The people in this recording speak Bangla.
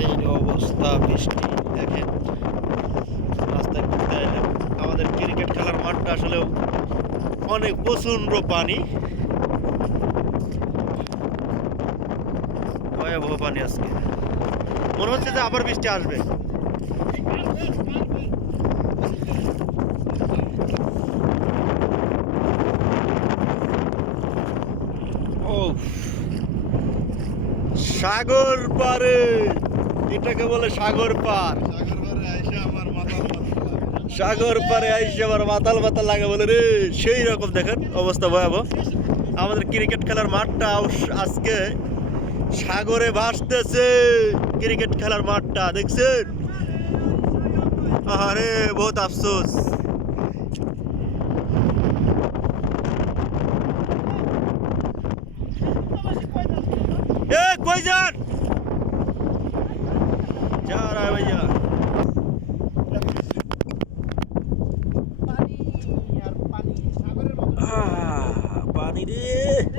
এই যে অবস্থা, বৃষ্টি দেখেন। রাস্তায় ঘুরতে এলাম। আমাদের ক্রিকেট খেলার মাঠটা আসলে অনেক প্রচন্ড পানি, ভয়াবহ পানি। আজকে মনে হচ্ছে যে আবার বৃষ্টি আসবে। ও, সাগর পারে, এটাকে বলে সাগর পার। সাগর পারে আইসে আমার মাতাল মাতাল লাগে বলে রে, সেই রকম দেখেন অবস্থা ভয়াবহ। আমাদের ক্রিকেট খেলার মাঠটা আজকে সাগরে ভাসতেছে। ক্রিকেট খেলার মাঠটা দেখছেন? আরে বহুত আফসোস। এ কই যান, যা রা ভাইয়া। পানি রে।